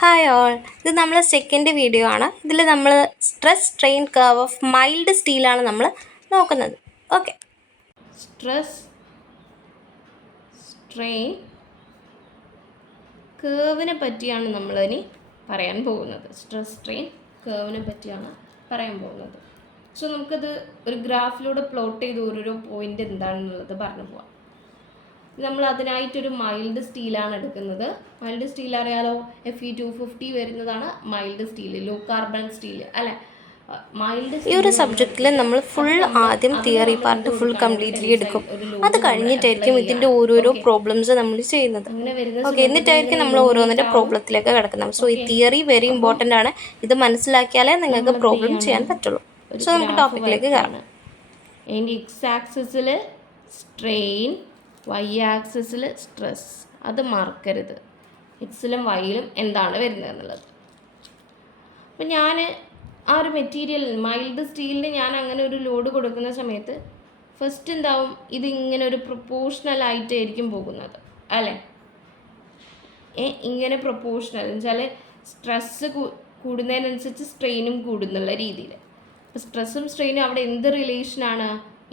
Hi all, ഇത് നമ്മൾ second video ആണ്. ഇതിൽ നമ്മൾ stress strain curve of mild സ്റ്റീലാണ് നമ്മൾ നോക്കുന്നത്. ഓക്കെ, സ്ട്രെസ് സ്ട്രെയിൻ കേർവിനെ പറ്റിയാണ് നമ്മളിനി പറയാൻ പോകുന്നത്. സ്ട്രെസ് സ്ട്രെയിൻ കേർവിനെ പറ്റിയാണ് പറയാൻ പോകുന്നത്. സോ നമുക്കത് ഒരു ഗ്രാഫിലൂടെ പ്ലോട്ട് ചെയ്ത് ഓരോരോ പോയിന്റ് എന്താണെന്നുള്ളത് പറഞ്ഞു പോവാം. നമ്മൾ അതിനായിട്ടൊരു മൈൽഡ് സ്റ്റീലാണ് എടുക്കുന്നത്. മൈൽഡ് സ്റ്റീൽ അറിയാലോ, Fe250 വരുന്നതാണ് mild steel, low carbon steel അല്ലേ. ഈ ഒരു സബ്ജക്റ്റിൽ നമ്മൾ ഫുൾ ആദ്യം തിയറി പാർട്ട് ഫുൾ കംപ്ലീറ്റ്ലി എടുക്കും. അത് കഴിഞ്ഞിട്ടായിരിക്കും ഇതിൻ്റെ ഓരോരോ പ്രോബ്ലംസ് നമ്മൾ ചെയ്യുന്നത്. ഓക്കെ, എന്നിട്ടായിരിക്കും നമ്മൾ ഓരോന്നിൻ്റെ പ്രോബ്ലത്തിലേക്ക് കിടക്കുന്നത്. സോ ഈ തിയറി വെരി ഇമ്പോർട്ടൻ്റ് ആണ്. ഇത് മനസ്സിലാക്കിയാലേ നിങ്ങൾക്ക് പ്രോബ്ലം ചെയ്യാൻ പറ്റുള്ളൂ. സോ നമുക്ക് ടോപ്പിക്കിലേക്ക് കയറാം. അതിൻ്റെ എക്സ് ആക്സിസിൽ സ്ട്രെയിൻ, വൈ ആക്സിസിൽ സ്ട്രെസ്, അത് മറക്കരുത്. എക്സിലും വൈയിലും എന്താണ് വരുന്നത് എന്നുള്ളത്. അപ്പം ഞാൻ ആ ഒരു മെറ്റീരിയൽ മൈൽഡ് സ്റ്റീലിന് ഞാൻ അങ്ങനെ ഒരു ലോഡ് കൊടുക്കുന്ന സമയത്ത് ഫസ്റ്റ് എന്താവും, ഇതിങ്ങനെ ഒരു പ്രൊപ്പോർഷണൽ ആയിട്ടായിരിക്കും പോകുന്നത് അല്ലേ. ഇങ്ങനെ പ്രൊപ്പോർഷണൽ എന്ന് വെച്ചാൽ സ്ട്രെസ്സ് കൂടുന്നതിനനുസരിച്ച് സ്ട്രെയിനും കൂടുന്നുള്ള രീതിയിൽ. അപ്പോൾ സ്ട്രെസ്സും സ്ട്രെയിനും അവിടെ എന്ത് റിലേഷനാണ്?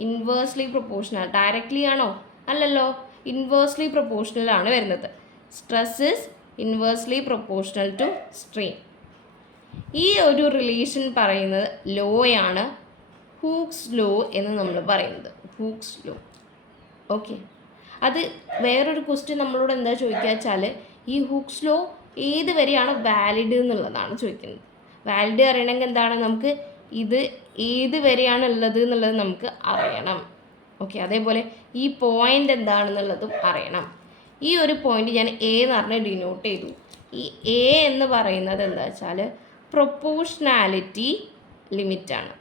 Inversely proportional. ഡയറക്റ്റ്ലി ആണോ? അല്ലല്ലോ, ഇൻവേഴ്സ്ലി പ്രൊപ്പോർഷണൽ ആണ് വരുന്നത്. Stress is inversely proportional to strain. ഈ ഒരു റിലേഷൻ പറയുന്നത് ലോയാണ്, ഹൂക്സ് ലോ എന്ന് നമ്മൾ പറയുന്നത്. Hooke's law. ഓക്കെ, അത് വേറൊരു ക്വസ്റ്റ്യൻ നമ്മളോട് എന്താ ചോദിക്കുക വെച്ചാൽ, ഈ ഹൂക്സ് ലോ ഏത് വരെയാണ് വാലിഡ് എന്നുള്ളതാണ് ചോദിക്കുന്നത്. വാലിഡ് അറിയണമെങ്കിൽ എന്താണ്, നമുക്ക് ഇത് ഏത് വരെയാണ് ഉള്ളത് എന്നുള്ളത് നമുക്ക് അറിയണം. ഓക്കെ, അതേപോലെ ഈ പോയിൻ്റ് എന്താണെന്നുള്ളതും അറിയണം. ഈ ഒരു പോയിന്റ് ഞാൻ എ എന്ന് പറഞ്ഞ് ഡിനോട്ട് ചെയ്തു. ഈ എ എന്ന് പറയുന്നത് എന്താ വെച്ചാൽ പ്രൊപ്പോർഷണാലിറ്റി ലിമിറ്റാണ്.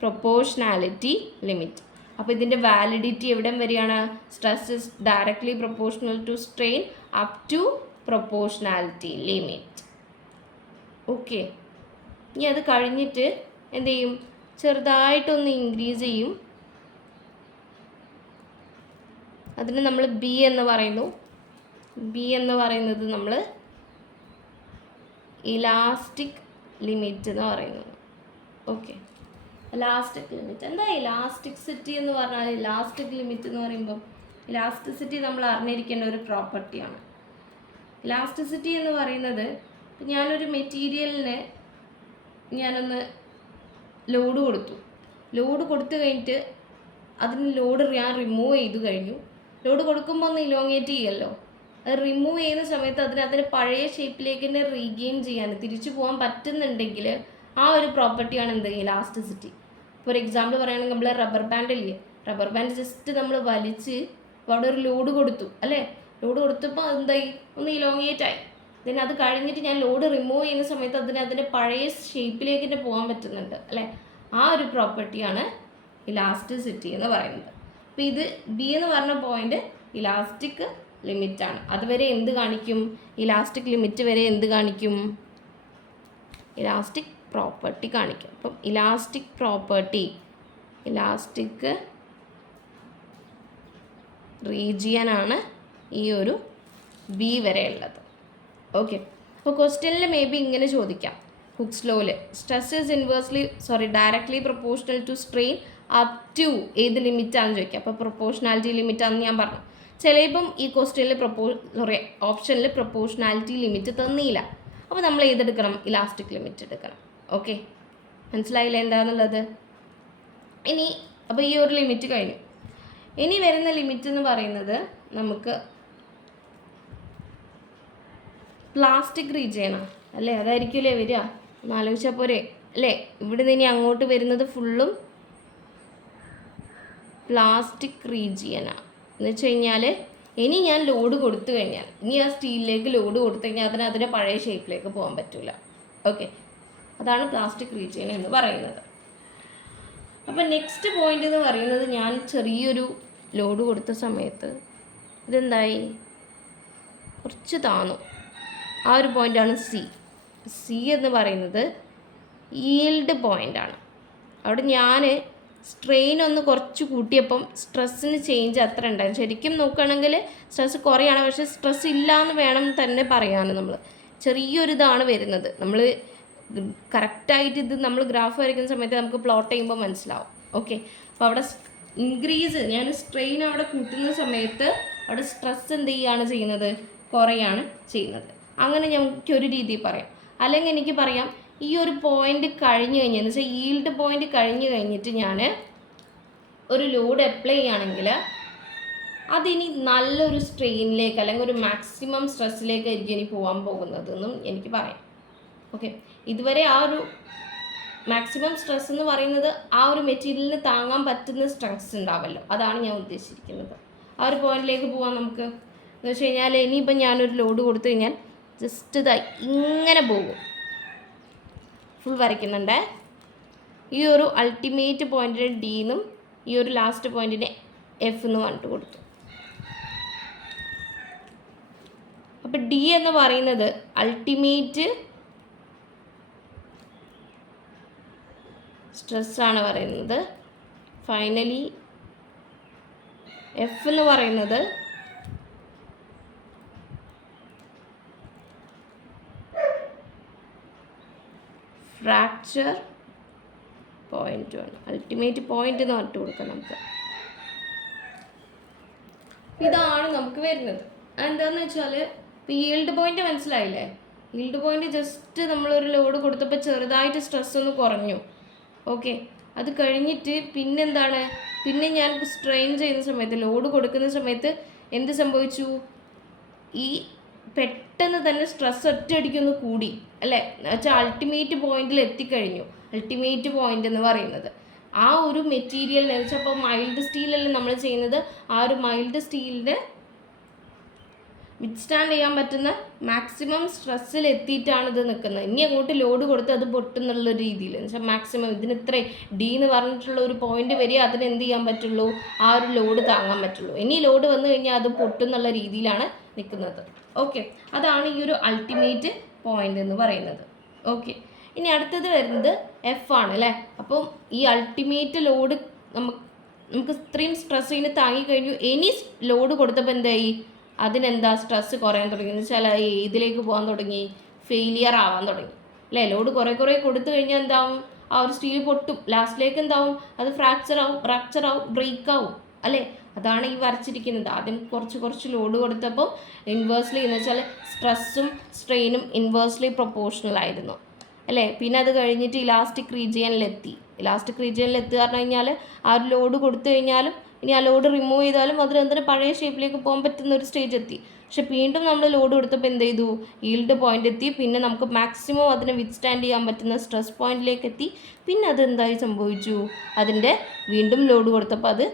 Proportionality limit. അപ്പോൾ ഇതിൻ്റെ വാലിഡിറ്റി എവിടം വരെയാണ്? Stress is directly proportional to strain up to proportionality limit. Okay, ഇനി അത് കഴിഞ്ഞിട്ട് എന്ത് ചെയ്യും? ചെറുതായിട്ടൊന്ന് ഇൻക്രീസ് ചെയ്യും. അതിന് നമ്മൾ ബി എന്ന് പറയുന്നു. ബി എന്ന് പറയുന്നത് നമ്മൾ ഇലാസ്റ്റിക് ലിമിറ്റ് എന്ന് പറയുന്നത്. ഓക്കെ, ഇലാസ്റ്റിക് ലിമിറ്റ് എന്താ? ഇലാസ്റ്റിസിറ്റി എന്ന് പറഞ്ഞാൽ, ഇലാസ്റ്റിക് ലിമിറ്റ് എന്ന് പറയുമ്പോൾ ഇലാസ്റ്റിസിറ്റി നമ്മൾ അറിഞ്ഞിരിക്കേണ്ട ഒരു പ്രോപ്പർട്ടിയാണ്. ഇലാസ്റ്റിസിറ്റി എന്ന് പറയുന്നത്, ഞാനൊരു മെറ്റീരിയലിന് ഞാനൊന്ന് ലോഡ് കൊടുത്തു. ലോഡ് കൊടുത്തു കഴിഞ്ഞിട്ട് അതിന് ലോഡ് ഞാൻ റിമൂവ് ചെയ്ത് കഴിഞ്ഞു. ലോഡ് കൊടുക്കുമ്പോൾ ഒന്ന് ഇലോങ്ങേറ്റ് ചെയ്യല്ലോ. അത് റിമൂവ് ചെയ്യുന്ന സമയത്ത് അതിന് പഴയ ഷേപ്പിലേക്ക് തന്നെ റീഗെയിൻ ചെയ്യാൻ, തിരിച്ചു പോകാൻ പറ്റുന്നുണ്ടെങ്കിൽ ആ ഒരു പ്രോപ്പർട്ടിയാണ് എന്ത്? ഇലാസ്റ്റിസിറ്റി. ഫോർ എക്സാമ്പിൾ പറയുകയാണെങ്കിൽ നമ്മൾ റബ്ബർ ബാൻഡ് ഇല്ലേ, റബ്ബർ ബാൻഡ് ജസ്റ്റ് നമ്മൾ വലിച്ച് അവിടെ ഒരു ലോഡ് കൊടുത്തു അല്ലേ. ലോഡ് കൊടുത്തപ്പോൾ എന്തായി? ഒന്ന് ഇലോങ്ങേറ്റ് ആയി. ദെൻ അത് കഴിഞ്ഞിട്ട് ഞാൻ ലോഡ് റിമൂവ് ചെയ്യുന്ന സമയത്ത് അതിൻ്റെ പഴയ ഷേപ്പിലേക്ക് തന്നെ പോകാൻ പറ്റുന്നുണ്ട് അല്ലേ. ആ ഒരു പ്രോപ്പർട്ടിയാണ് ഇലാസ്റ്റിസിറ്റി എന്ന് പറയുന്നത്. അപ്പോൾ ഇത് ബി എന്ന് പറഞ്ഞ പോയിന്റ് ഇലാസ്റ്റിക് ലിമിറ്റാണ്. അതുവരെ എന്ത് കാണിക്കും? ഇലാസ്റ്റിക് ലിമിറ്റ് വരെ എന്ത് കാണിക്കും? ഇലാസ്റ്റിക് പ്രോപ്പർട്ടി കാണിക്കും. അപ്പം ഇലാസ്റ്റിക് പ്രോപ്പർട്ടി, ഇലാസ്റ്റിക് റീജിയനാണ് ഈ ഒരു ബി വരെ ഉള്ളത്. ഓക്കെ, അപ്പോൾ ക്വസ്റ്റ്യനിൽ മേ ബി ഇങ്ങനെ ചോദിക്കാം, ഹുക്സ് ലോയിൽ stress is directly proportional to strain up to ഏത് ലിമിറ്റാണെന്ന് ചോദിക്കാം. അപ്പോൾ പ്രൊപ്പോർഷണാലിറ്റി ലിമിറ്റാണെന്ന് ഞാൻ പറഞ്ഞു. ചിലപ്പം ഈ ക്വസ്റ്റ്യനിൽ ഓപ്ഷനിൽ പ്രൊപ്പോർഷണാലിറ്റി ലിമിറ്റ് തന്നില്ല. അപ്പോൾ നമ്മൾ ഏതെടുക്കണം? ഇലാസ്റ്റിക് ലിമിറ്റ് എടുക്കണം. ഓക്കെ, മനസ്സിലായില്ല എന്താണെന്നുള്ളത്? ഇനി അപ്പോൾ ഈ ഒരു ലിമിറ്റ് കഴിഞ്ഞു. ഇനി വരുന്ന ലിമിറ്റ് എന്ന് പറയുന്നത് നമുക്ക് പ്ലാസ്റ്റിക് റീജിയനാണ് അല്ലേ. അതായിരിക്കുമല്ലേ വരിക? ഒന്ന് ആലോചിച്ചാൽ പോരെ അല്ലേ. ഇവിടെ നിന്ന് അങ്ങോട്ട് വരുന്നത് ഫുള്ളും പ്ലാസ്റ്റിക് റീജിയനാണ്. എന്ന് വെച്ച് കഴിഞ്ഞാൽ ഇനി ഞാൻ ലോഡ് കൊടുത്തു കഴിഞ്ഞാൽ, ഇനി ആ സ്റ്റീലിലേക്ക് ലോഡ് കൊടുത്തു കഴിഞ്ഞാൽ അതിൻ്റെ പഴയ ഷേപ്പിലേക്ക് പോകാൻ പറ്റില്ല. ഓക്കെ, അതാണ് പ്ലാസ്റ്റിക് റീജിയൻ എന്ന് പറയുന്നത്. അപ്പം നെക്സ്റ്റ് പോയിന്റ് എന്ന് പറയുന്നത്, ഞാൻ ചെറിയൊരു ലോഡ് കൊടുത്ത സമയത്ത് ഇതെന്തായി? കുറച്ച് താന്നു. ആ ഒരു പോയിൻ്റാണ് സി. സി എന്ന് പറയുന്നത് ഈൽഡ് പോയിൻ്റാണ്. അവിടെ ഞാൻ സ്ട്രെയിൻ ഒന്ന് കുറച്ച് കൂട്ടിയപ്പം സ്ട്രെസ്സിന് ചേഞ്ച് അത്ര ഉണ്ടായിരുന്നു. ശരിക്കും നോക്കുകയാണെങ്കിൽ സ്ട്രെസ് കുറയാണ്, പക്ഷേ സ്ട്രെസ് ഇല്ല എന്ന് വേണം തന്നെ പറയാൻ. നമ്മൾ ചെറിയൊരിതാണ് വരുന്നത്. നമ്മൾ കറക്റ്റായിട്ട് ഇത് നമ്മൾ ഗ്രാഫ് വരയ്ക്കുന്ന സമയത്ത് നമുക്ക് പ്ലോട്ട് ചെയ്യുമ്പോൾ മനസ്സിലാവും. ഓക്കെ, അപ്പോൾ അവിടെ ഇൻക്രീസ്, ഞാൻ സ്ട്രെയിൻ അവിടെ കൂട്ടുന്ന സമയത്ത് അവിടെ സ്ട്രെസ് എന്ത് ചെയ്യുകയാണ് ചെയ്യുന്നത്, കുറയാണ് ചെയ്യുന്നത്. അങ്ങനെ ഞങ്ങൾക്കൊരു രീതി പറയാം. അല്ലെങ്കിൽ എനിക്ക് പറയാം, ഈ ഒരു പോയിന്റ് കഴിഞ്ഞ് കഴിഞ്ഞെന്ന് വെച്ചാൽ ഈൽഡ് പോയിന്റ് കഴിഞ്ഞ് കഴിഞ്ഞിട്ട് ഞാൻ ഒരു ലോഡ് അപ്ലൈ ചെയ്യുകയാണെങ്കിൽ അതിനി നല്ലൊരു സ്ട്രെയിനിലേക്ക് അല്ലെങ്കിൽ ഒരു മാക്സിമം സ്ട്രെസ്സിലേക്ക് ആയിരിക്കും ഇനി പോകാൻ പോകുന്നതെന്നും എനിക്ക് പറയാം. ഓക്കെ, ഇതുവരെ ആ ഒരു മാക്സിമം സ്ട്രെസ് എന്ന് പറയുന്നത് ആ ഒരു മെറ്റീരിയലിന് താങ്ങാൻ പറ്റുന്ന സ്ട്രെസ് ഉണ്ടാവല്ലോ, അതാണ് ഞാൻ ഉദ്ദേശിച്ചിരിക്കുന്നത്. ആ ഒരു പോയിന്റിലേക്ക് പോകാൻ നമുക്ക് എന്ന് വെച്ച് കഴിഞ്ഞാൽ ഇനിയിപ്പം ഞാനൊരു ലോഡ് കൊടുത്തു കഴിഞ്ഞാൽ ജസ്റ്റ് ഇതായി ഇങ്ങനെ പോകും. ഫുൾ വരയ്ക്കുന്നുണ്ടേ. ഈ ഒരു അൾട്ടിമേറ്റ് പോയിന്റിന് ഡി എന്നും ഈ ഒരു ലാസ്റ്റ് പോയിന്റിന് എഫ് എന്ന് പറഞ്ഞിട്ട് കൊടുത്തു. അപ്പം ഡി എന്ന് പറയുന്നത് അൾട്ടിമേറ്റ് സ്ട്രെസ്സാണ് പറയുന്നത്. ഫൈനലി എഫ് എന്ന് പറയുന്നത് ഫ്രാക്ചർ പോയിന്റ് ആണ്. അൾട്ടിമേറ്റ് പോയിന്റ് എന്ന് പറഞ്ഞിട്ട് കൊടുക്കാം നമുക്ക്. ഇതാണ് നമുക്ക് വരുന്നത്. എന്താണെന്ന് വെച്ചാൽ ഇപ്പോൾ ഈൽഡ് പോയിന്റ് മനസ്സിലായില്ലേ? ഈൽഡ് പോയിന്റ് ജസ്റ്റ് നമ്മളൊരു ലോഡ് കൊടുത്തപ്പോൾ ചെറുതായിട്ട് സ്ട്രെസ് ഒന്ന് കുറഞ്ഞു. ഓക്കെ, അത് കഴിഞ്ഞിട്ട് പിന്നെന്താണ്, പിന്നെ ഞാൻ സ്ട്രെയിൻ ചെയ്യുന്ന സമയത്ത് ലോഡ് കൊടുക്കുന്ന സമയത്ത് എന്ത് സംഭവിച്ചു, ഈ പെട്ടെന്ന് തന്നെ സ്ട്രെസ് ഒറ്റയടിക്കൊന്ന് കൂടി അല്ലേ, എന്നുവെച്ചാൽ അൾട്ടിമേറ്റ് പോയിന്റിൽ എത്തിക്കഴിഞ്ഞു. അൾട്ടിമേറ്റ് പോയിന്റ് എന്ന് പറയുന്നത് ആ ഒരു മെറ്റീരിയലിന് വെച്ചാൽ ഇപ്പോൾ മൈൽഡ് സ്റ്റീലല്ലേ നമ്മൾ ചെയ്യുന്നത്, ആ ഒരു മൈൽഡ് സ്റ്റീലിൻ്റെ വിത്ത്സ്റ്റാൻഡ് ചെയ്യാൻ പറ്റുന്ന മാക്സിമം സ്ട്രെസ്സിൽ എത്തിയിട്ടാണ് ഇത് നിൽക്കുന്നത്. ഇനി അങ്ങോട്ട് ലോഡ് കൊടുത്ത് അത് പൊട്ടുന്നുള്ള രീതിയിൽ എന്ന് വെച്ചാൽ മാക്സിമം ഇതിന് ഇത്ര ഡി എന്ന് പറഞ്ഞിട്ടുള്ള ഒരു പോയിന്റ് വരെ അതിന് എന്ത് ചെയ്യാൻ പറ്റുള്ളൂ, ആ ഒരു ലോഡ് താങ്ങാൻ പറ്റുള്ളൂ. ഇനി ലോഡ് വന്നു കഴിഞ്ഞാൽ അത് പൊട്ടുന്നുള്ള രീതിയിലാണ് നിൽക്കുന്നത്. ഓക്കെ, അതാണ് ഈ ഒരു അൾട്ടിമേറ്റ് പോയിന്റ് എന്ന് പറയുന്നത്. ഓക്കെ, ഇനി അടുത്തത് വരുന്നത് എഫ് ആണ് അല്ലേ. അപ്പം ഈ അൾട്ടിമേറ്റ് ലോഡ് നമുക്ക് ഇത്രയും സ്ട്രെസ് ഇതിന് താങ്ങിക്കഴിഞ്ഞു. ഇനി ലോഡ് കൊടുത്തപ്പോൾ എന്തായി, അതിനെന്താ സ്ട്രെസ് കുറയാൻ തുടങ്ങി എന്ന് വെച്ചാൽ ഇതിലേക്ക് പോകാൻ തുടങ്ങി, ഫെയിലിയർ ആവാൻ തുടങ്ങി അല്ലേ. ലോഡ് കുറേ കൊടുത്തു കഴിഞ്ഞാൽ എന്താവും, ആ ഒരു സ്റ്റീൽ പൊട്ടും. ലാസ്റ്റിലേക്ക് എന്താവും, അത് ഫ്രാക്ചർ ആവും, ബ്രേക്ക് ആവും അല്ലേ. അതാണ് ഈ വരച്ചിരിക്കുന്നത്. ആദ്യം കുറച്ച് ലോഡ് കൊടുത്തപ്പോൾ ഇൻവേഴ്സ്ലി എന്ന് വെച്ചാൽ സ്ട്രെസ്സും സ്ട്രെയിനും ഇൻവേഴ്സ്ലി പ്രൊപ്പോർഷണൽ ആയിരുന്നു അല്ലേ. പിന്നെ അത് കഴിഞ്ഞിട്ട് ഇലാസ്റ്റിക് റീജിയനിലെത്തി. ഇലാസ്റ്റിക് റീജിയനിലെത്തുക പറഞ്ഞു കഴിഞ്ഞാൽ ആ ഒരു ലോഡ് കൊടുത്തു കഴിഞ്ഞാലും ഇനി ആ ലോഡ് റിമൂവ് ചെയ്താലും അതിന് പഴയ ഷേപ്പിലേക്ക് പോകാൻ പറ്റുന്ന ഒരു സ്റ്റേജ് എത്തി. പക്ഷെ വീണ്ടും നമ്മൾ ലോഡ് കൊടുത്തപ്പോൾ എന്ത് ചെയ്തു, ഈൽഡ് പോയിന്റ് എത്തി. പിന്നെ നമുക്ക് മാക്സിമം അതിനെ വിത്ത്സ്റ്റാൻഡ് ചെയ്യാൻ പറ്റുന്ന സ്ട്രെസ് പോയിന്റിലേക്ക് എത്തി. പിന്നെ അതെന്തായി സംഭവിച്ചു, അതിൻ്റെ വീണ്ടും ലോഡ് കൊടുത്തപ്പോൾ അത്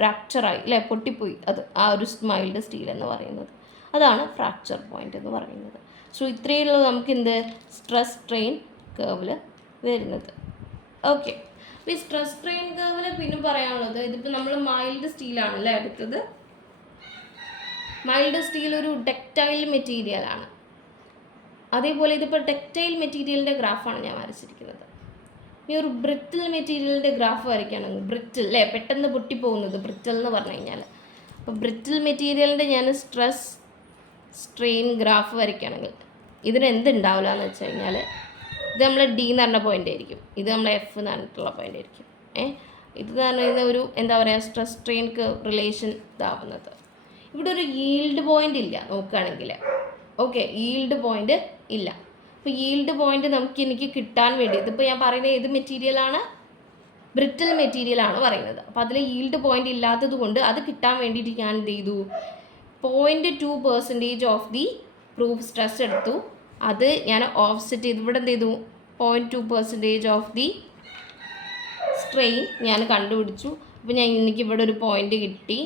ഫ്രാക്ചറായി അല്ലേ, പൊട്ടിപ്പോയി. അത് ആ ഒരു മൈൽഡ് സ്റ്റീൽ എന്ന് പറയുന്നത് അതാണ് ഫ്രാക്ചർ പോയിന്റ് എന്ന് പറയുന്നത്. സോ ഇത്രയുള്ളത് നമുക്ക് എന്ത് സ്ട്രെസ് സ്ട്രെയിൻ കേർവിൽ വരുന്നത്. ഓക്കെ, അപ്പോൾ ഈ സ്ട്രെസ് സ്ട്രെയിൻ കേർവിൽ പിന്നെ പറയാനുള്ളത്, ഇതിപ്പോൾ നമ്മൾ മൈൽഡ് സ്റ്റീലാണല്ലേ എടുത്തത്. മൈൽഡ് സ്റ്റീൽ ഒരു ടെക്റ്റൈൽ മെറ്റീരിയലാണ്. അതേപോലെ ഇതിപ്പോൾ ടെക്റ്റൈൽ മെറ്റീരിയലിൻ്റെ ഗ്രാഫാണ് ഞാൻ വരച്ചിരിക്കുന്നത്. ഈ ഒരു ബ്രിറ്റിൽ മെറ്റീരിയലിൻ്റെ ഗ്രാഫ് വരയ്ക്കുകയാണെങ്കിൽ, ബ്രിറ്റിൽ അല്ലേ, പെട്ടെന്ന് പൊട്ടിപ്പോകുന്നത് ബ്രിറ്റിൽ എന്ന് പറഞ്ഞു കഴിഞ്ഞാൽ. അപ്പോൾ ബ്രിറ്റിൽ മെറ്റീരിയലിൻ്റെ ഞാൻ സ്ട്രെസ് സ്ട്രെയിൻ ഗ്രാഫ് വരയ്ക്കുകയാണെങ്കിൽ ഇതിന് എന്തുണ്ടാവില്ല എന്ന് വെച്ച് കഴിഞ്ഞാൽ, ഇത് നമ്മൾ ഡി എന്ന് പറഞ്ഞ പോയിൻ്റ് ആയിരിക്കും, ഇത് നമ്മൾ എഫ് എന്ന് പറഞ്ഞിട്ടുള്ള പോയിൻ്റ് ആയിരിക്കും. ഇത് എന്ന് പറയുന്ന ഒരു എന്താ പറയുക സ്ട്രെസ് സ്ട്രെയിൻ റിലേഷൻ ഇതാവുന്നത്. ഇവിടെ ഒരു ഈൽഡ് പോയിൻ്റ് ഇല്ല നോക്കുകയാണെങ്കിൽ. ഓക്കെ, ഈൽഡ് പോയിൻ്റ് ഇല്ല. അപ്പോൾ ഈൽഡ് പോയിൻ്റ് എനിക്ക് കിട്ടാൻ വേണ്ടി, ഇതിപ്പോൾ ഞാൻ പറയുന്നത് ഏത് മെറ്റീരിയലാണ്, ബ്രിറ്റിൽ മെറ്റീരിയലാണ് പറയുന്നത്. അപ്പോൾ അതിൽ ഈൽഡ് പോയിൻ്റ് ഇല്ലാത്തത് കൊണ്ട് അത് കിട്ടാൻ വേണ്ടിയിട്ട് ഞാൻ എന്ത് ചെയ്തു, 0.2% ഓഫ് ദി പ്രൂഫ് സ്ട്രെസ് എടുത്തു. അത് ഞാൻ ഓഫ്സെറ്റ് ചെയ്തു. ഇവിടെ എന്ത് ചെയ്തു, 0.2% ഓഫ് ദി സ്ട്രെയിൻ ഞാൻ കണ്ടുപിടിച്ചു. അപ്പോൾ എനിക്ക് ഇവിടെ ഒരു പോയിൻ്റ് കിട്ടി.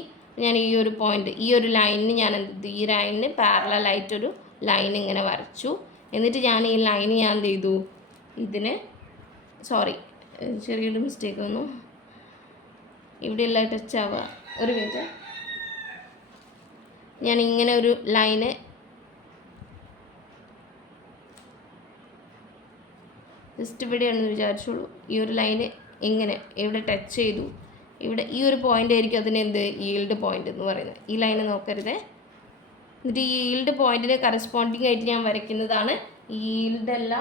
ഞാൻ ഈ ഒരു പോയിൻ്റ്, ഈ ഒരു ലൈനിന് ഞാൻ എന്ത് ചെയ്തു, ഈ ലൈനിന് പാരലായിട്ടൊരു ലൈൻ ഇങ്ങനെ വരച്ചു. എന്നിട്ട് ഞാൻ ഈ ലൈൻ ഞാൻ എന്ത് ചെയ്തു, ഇതിന് ചെറിയൊരു മിസ്റ്റേക്ക് വന്നു, ഇവിടെയെല്ലാം ടച്ച് ആവുക. ഒരു മിനിറ്റ്, ഞാൻ ഇങ്ങനെ ഒരു ലൈന് ജസ്റ്റ് ഇവിടെയാണെന്ന് വിചാരിച്ചോളൂ. ഈ ഒരു ലൈന് ഇങ്ങനെ ഇവിടെ ടച്ച് ചെയ്തു, ഇവിടെ ഈ ഒരു പോയിന്റ് ആയിരിക്കും അതിന് എന്ത് ഈൽഡ് പോയിന്റ് എന്ന് പറയുന്നത്. ഈ ലൈന് നോക്കരുതേ. എന്നിട്ട് ഈ ഈൽഡ് പോയിന്റിന് കറസ്പോണ്ടിങ് ആയിട്ട് ഞാൻ വരയ്ക്കുന്നതാണ് ഈൽഡ് അല്ല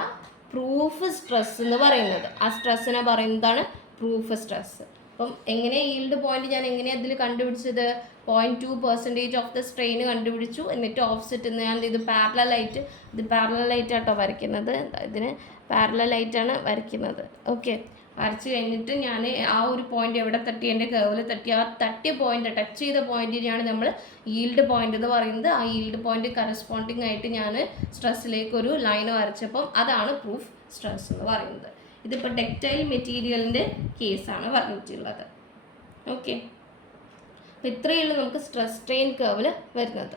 പ്രൂഫ് സ്ട്രെസ് എന്ന് പറയുന്നത്. ആ സ്ട്രെസ്സിനെ പറയുന്നതാണ് പ്രൂഫ് സ്ട്രെസ്. അപ്പം എങ്ങനെ ഈൽഡ് പോയിന്റ് ഞാൻ എങ്ങനെയാണ് അതിൽ കണ്ടുപിടിച്ചത്? 0.2% ഓഫ് ദ സ്ട്രെയിൻ കണ്ടുപിടിച്ചു. എന്നിട്ട് ഓഫ്സെറ്റ് ഞാൻ ഇത് പാരലലായിട്ട്, ഇത് പാരലലായിട്ടാട്ടോ വരയ്ക്കുന്നത്, ഇതിന് പാരലലായിട്ടാണ് വരയ്ക്കുന്നത്. ഓക്കെ, വരച്ച് കഴിഞ്ഞിട്ട് ഞാൻ ആ ഒരു പോയിന്റ് എവിടെ തട്ടി, എൻ്റെ കേർവിൽ തട്ടി, ആ തട്ടിയ പോയിന്റ്, ടച്ച് ചെയ്ത പോയിന്റിനെയാണ് നമ്മൾ ഈൽഡ് പോയിന്റ് എന്ന് പറയുന്നത്. ആ ഈൽഡ് പോയിന്റ് കറസ്പോണ്ടിങ് ആയിട്ട് ഞാൻ സ്ട്രെസ്സിലേക്ക് ഒരു ലൈൻ വരച്ചപ്പം അതാണ് പ്രൂഫ് സ്ട്രെസ് എന്ന് പറയുന്നത്. ഇതിപ്പോൾ ടെക്സ്റ്റൈൽ മെറ്റീരിയലിൻ്റെ കേസാണ് പറഞ്ഞിട്ടുള്ളത്. ഓക്കെ, അപ്പോൾ ഇത്രയേ ഉള്ളൂ നമുക്ക് സ്ട്രെസ് സ്ട്രെയിൻ കേർവിൽ വരുന്നത്.